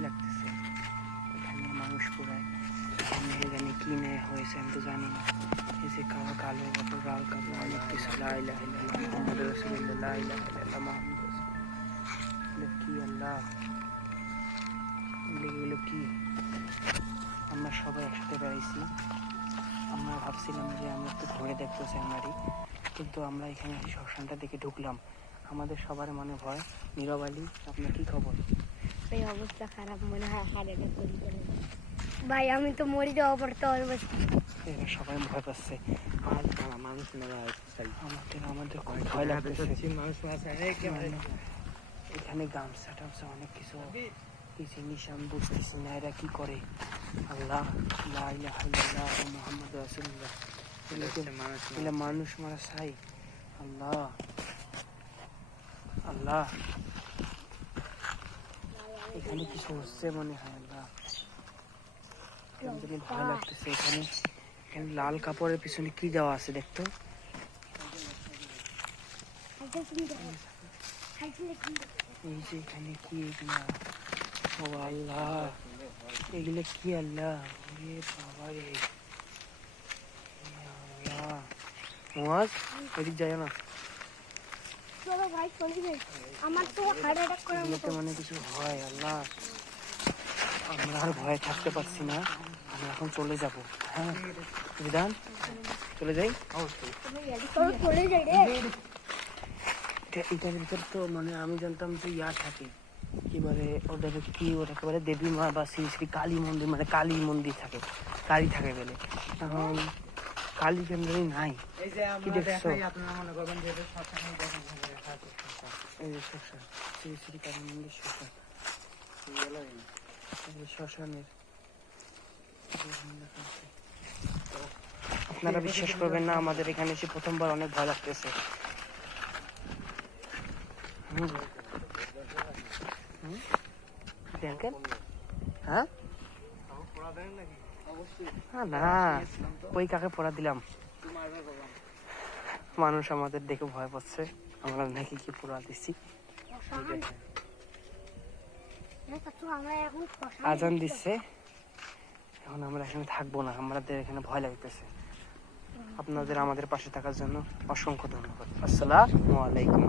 ভয় লাগতেছে। এখানে মানুষ পুরায় এখানে কি নেই হয়েছে আমি তো জানি না। এই যে কালো কালো কাপড় লাল কাপড় অনেক কিছু লা ইলাহা ইল্লাল্লাহ মুহাম্মাদুর রাসূলুল্লাহ লা ইলাহা ইল্লাল্লাহ মুহাম্মাদুর রাসূলুল্লাহ। কি আল্লাহ, এগুলো কি? আমরা সবাই একসাথে বেড়াইছি। আমরা ভাবছিলাম যে আমরা একটু ঘুরে দেখবো স্যাংমারি, কিন্তু আমরা এখানে শ্মশানটা দেখে ঢুকলাম। আমাদের সবার মনে ভয়। নীরব আলী, আপনার কি খবর? এই অবস্থা খারাপ, মনে হয় হার্ট অ্যাটাক করে ফেলবে। ভাই আমি তো মরে যাওয়া পড়তে অবস্থা। এরা সবাই ভয় পাচ্ছে। মানুষ মারা আমাদের খুব ভয় লাগতেছে। মানুষ মারা এখানে গামছা টামছা অনেক কিছু কি জিনিস আমি বুঝতেছি না এরা কি করে। আল্লাহ লা ইলাহা ইল্লাল্লাহ মুহাম্মাদুর রাসূলুল্লাহ। এগুলো মানুষ মারা চাই। আল্লাহ আল্লাহ, এখানে কিছু হচ্ছে মনে হয়। আল্লাহ, ভয় লাগতেছে। এখানে এখানে লাল কাপড়ের পিছনে কি দেওয়া আছে দেখতো? এই যে এখানে কি এগুলা? ও আল্লাহ, এগুলো কি? আল্লাহ ওরে বাবা রে, আল্লাহ। মুয়াজ এদিক যায় না, চলো ভাই চলে যাই, আমার তো হার্ট অ্যাটাক করার মতো মানে কিছু হয়। আল্লাহ, আমরা আর ভয়ে থাকতে পারছি না। আমরা এখন চলে যাব। হ্যাঁ বিধান, চলে যাই। চলে যাই রে। এটার ভিতর তো মানে আমি জানতাম যে ইয়া থাকে, এবারে ওদের কি ওটাকে বলে দেবী মা বা শ্রী শ্রী কালী মন্দির, মানে কালী মন্দির থাকে, কালী থাকে বলে। এখন কালী কেন্দ্রই নাই। কি দেখছো? এই যে শ্মশান, শ্রী শ্রী কালী মন্দির শ্মশান, শ্মশানের। আপনারা বিশ্বাস করবেন না, আমাদের এখানে এসে প্রথমবার অনেক ভয় লাগতেছে। হ্যাঁ না, ওই কাকে পড়া দিলাম। মানুষ আমাদের দেখে ভয় পাচ্ছে, আমরা নাকি কি পড়া দিচ্ছি। আজান দিচ্ছে, এখন আমরা এখানে থাকবো না, আমাদের এখানে ভয় লাগতেছে। আপনাদের আমাদের পাশে থাকার জন্য অসংখ্য ধন্যবাদ। আসসালামু আলাইকুম।